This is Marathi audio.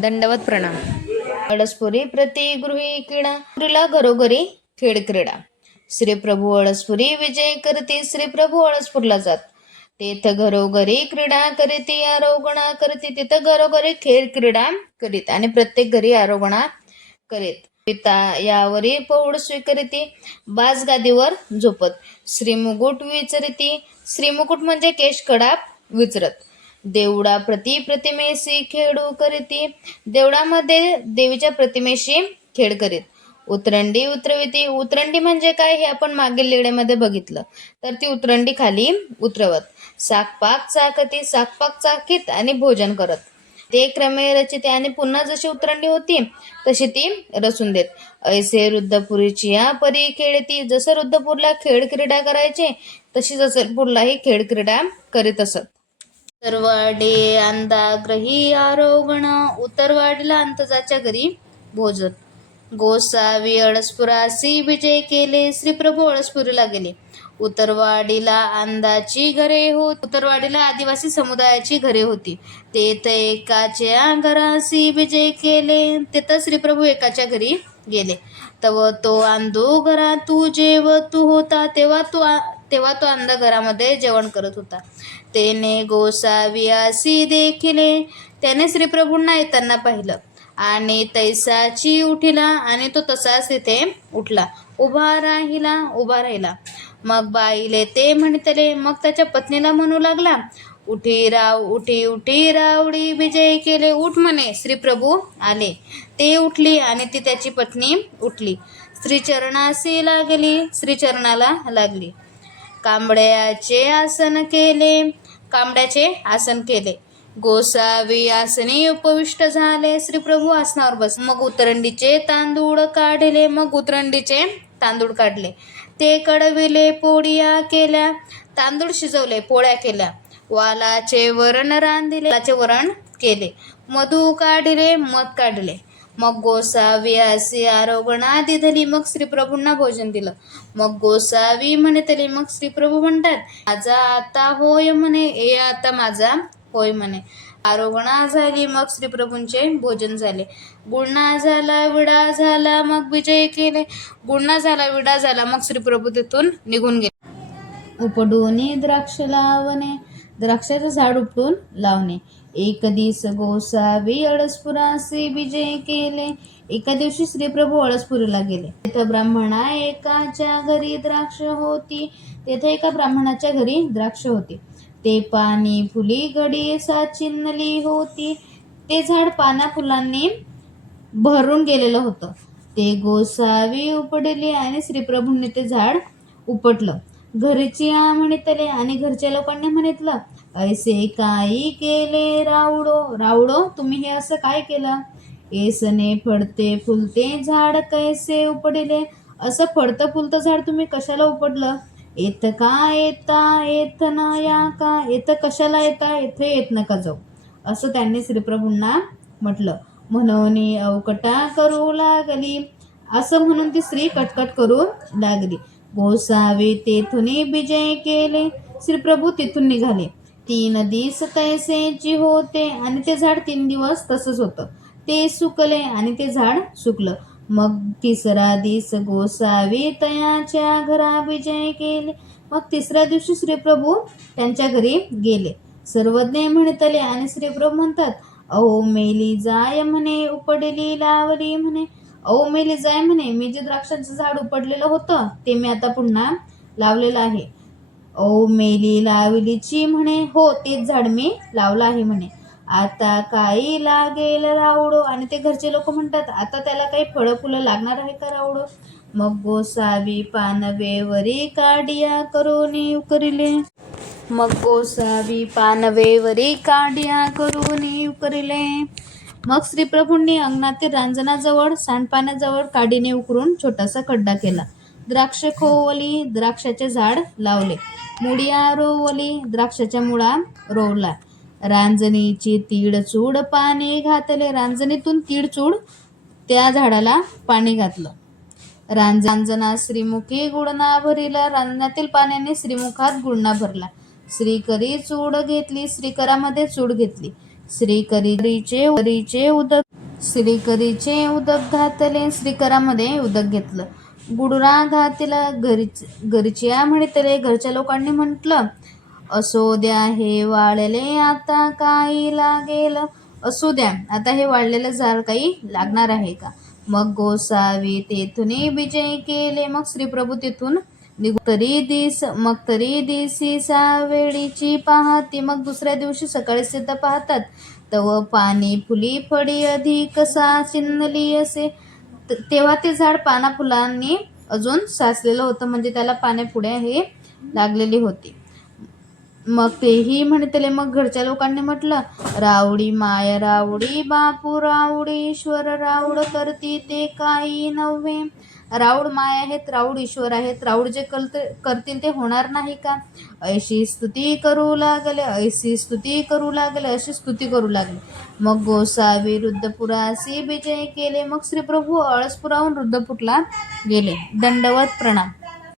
दंडवत प्रणाम. अळसपुरी प्रति गृही क्रीडा पुरीला घरोघरी खेळ क्रीडा. श्री प्रभू अळसपुरी विजय करती, श्री प्रभू अळसपूरला जात. तेथ घरोघरी क्रीडा करीती, आरोगणा करीती. तिथं घरोघरी खेळ क्रीडा करीत आणि प्रत्येक घरी आरोगणा करीत. पिता यावरी पौड स्वीकरिती, बाज गादीवर झोपत. श्रीमुकुट विचरिती, श्रीमुकुट म्हणजे केश कडा विचरत. देवडा प्रति प्रतिमेशी खेळू करीती, देवडामध्ये देवीच्या प्रतिमेशी खेळ करीत. उतरंडी उतरविती, उतरंडी म्हणजे काय हे आपण मागील लेड्यामध्ये बघितलं. तर ती उतरंडी खाली उतरवत. साकपाक चाकती, साकपाक चाकीत आणि भोजन करत. ते क्रमे रचिते आणि पुन्हा जशी उतरंडी होती तशी ती रचून देत. ऐसे रुद्धपुरीची या परी खेळती, जसं रुद्धपूरला खेळ क्रीडा करायचे तशी जसरपूरलाही खेळ क्रीडा करीत असत. उतरवाडी अंदाग्रही आरोगण, उतरवाडीला अंतजाच्या घरी भोजत. गोसावी अळसपुरासी विजय केले, श्री प्रभू अळसपुरीला गेले. उतरवाडीला अंदाची घरे होत, उतरवाडीला आदिवासी समुदायाची घरे होती. तेथ एकाच्या घरासी विजय केले, तेथ श्रीप्रभू एकाच्या घरी गेले. तव तो अंधू घरा तू जेवतू होता, तेव्हा तो अंध घरामध्ये जेवण करत होता. तेने गोसावियासी देखिले, त्याने श्रीप्रभूंना येताना पाहिलं आणि तैसाची उठिला आणि तो तसाच तिथे उठला, उभा राहिला. मग बाईले ते म्हणतले, मग त्याच्या पत्नीला म्हणू लागला, उठी रावडी विजय केले. उठ म्हणे, श्रीप्रभू आले. ते उठली आणि ती त्याची पत्नी उठली. श्रीचरणासी लागली, श्रीचरणाला लागली. कांबड्याचे आसन केले. गोसावी आसनी उपविष्ट झाले, श्रीप्रभू आसनावर बस. मग उतरंडीचे तांदूळ काढले. ते कडविले, पोळ्या केल्या. तांदूळ शिजवले, पोळ्या केल्या. वालाचे वरण रांधिले, वरण केले. मधू काढिले, मध काढले. मग गोसावी असे आरोगणा दिधली, मग श्रीप्रभूंना भोजन दिलं. मग गोसावी म्हणतले, मग श्रीप्रभू म्हणतात, माझा आता होय म्हणे, आता माझा होय म्हणे. आरोगणा झाली, मग श्रीप्रभूंचे भोजन झाले. गुळणा झाला, विडा झाला, मग विजय केले. गुळणा झाला, विडा झाला, मग श्रीप्रभू तिथून निघून गेले. उपडूनी द्राक्ष लावणे, द्राक्षाचं झाड उपटून लावणे. एक दिवस गोसावी अळसपुरासी विजय केले. एका दिवशी श्रीप्रभू अळसपुरीला गेले. तेथे ब्राह्मणा एकाच्या घरी द्राक्ष होती, तेथे एका ब्राह्मणाच्या घरी द्राक्ष होती. ते पाणी फुली घडी साचिनली होती, ते झाड पाना फुलांनी भरून गेलेलं होतं. ते गोसावी उपडली आणि श्रीप्रभूंनी ते झाड उपटलं. घरची म्हणतले आणि घरच्या लोकांनी म्हणितलं, ऐसे काही केले रावडो, तुम्ही हे असं काय केलं? ऐसने फडते फुलते झाड कैसे उपडिले, असं फडतं फुलतं झाड तुम्ही कशाला उपडलं? येत का येत न या का, येतं कशाला येता, येथे येत नका जाऊ, असं त्यांनी श्रीप्रभूंना म्हटलं. म्हणून अवकटा करू लागली, असं म्हणून ती स्त्री कटकट करू लागली. गोसावी तेथून विजय केले, श्रीप्रभू तिथून निघाले. 3 दिवस तैसेची होते आणि ते झाड 3 दिवस तसंच होतं. ते सुकले आणि ते झाड सुकलं. मग 3रा दिवस गोसावी तयाच्या घरा विजय केले. मग 3ऱ्या दिवशी श्रीप्रभू त्यांच्या घरी गेले. सर्वज्ञ म्हणतले आणि श्रीप्रभू म्हणतात, अहो मेली जाय म्हणे, उपडली लावली म्हणे. अहो मेली जाय म्हणे, मी जे द्राक्षाचं झाड उपडलेलं होतं ते मी आता पुन्हा लावलेलं आहे. ओ मेली लावलीची म्हणे, हो तेच झाड मी लावलं आहे म्हणे. आता काही लागेल रावडो, आणि ते घरचे लोक म्हणतात, आता त्याला काही फळं फुलं लागणार आहे का रावडो? मग गोसावी पानवेवरी काडिया करोनी उकरिले. मग श्रीप्रभूंनी अंगणातील रांजणाजवळ सांडपाण्याजवळ काडीने उकरून छोटासा खड्डा केला. द्राक्ष खोवली, द्राक्षाचे झाड लावले. मुडिया रोवली, द्राक्षाच्या मुळा रोवला. रांजणीची तीडचूड पाणी घातले, रांजणीतून तीडचूड त्या झाडाला पाणी घातलं. रांजणा श्रीमुखी गुळणा भरिला, रांजणातील पाण्याने श्रीमुखात गुळणा भरला. श्रीकरी चूड घेतली, श्रीकरामध्ये चूड घेतली. श्रीकरीचे उदक घातले, श्रीकरामध्ये उदक घेतलं. गुडुरा घातला घरच्या म्हणतले, घरच्या लोकांनी म्हटलं, असो द्या हे वाळले आता काही लागेल. असू द्या आता हे वाळलेलं झाड काही लागणार आहे का. मग गोसावी तेथून विजय केले. मग श्रीप्रभू तिथून मग तरी दिसी सावेळीची पाहती. मग दुसऱ्या दिवशी सकाळी सिद्ध पाहतात, तव पाणी फुली फळी अधिक साचिनली असे. तेव्हा ते झाड पाना फुलांनी अजून साचलेलं होतं, म्हणजे त्याला पाण्यापुढे हे लागलेली होती. मग तेही म्हणतले. मग घरच्या लोकांनी म्हटलं, रावडी माया रावडी बापू रावडी ईश्वर राऊड करती ते काही नव्हे. राऊड माया आहेत, राऊड ईश्वर आहेत, राऊड जे करतील ते होणार नाही का. अशी स्तुती करू लागले, अशी स्तुती करू लागले. मग गोसावी रुद्रपुरासी विजय केले. मग श्रीप्रभू अळसपुराहून रुद्रपूरला गेले. दंडवत प्रणाम.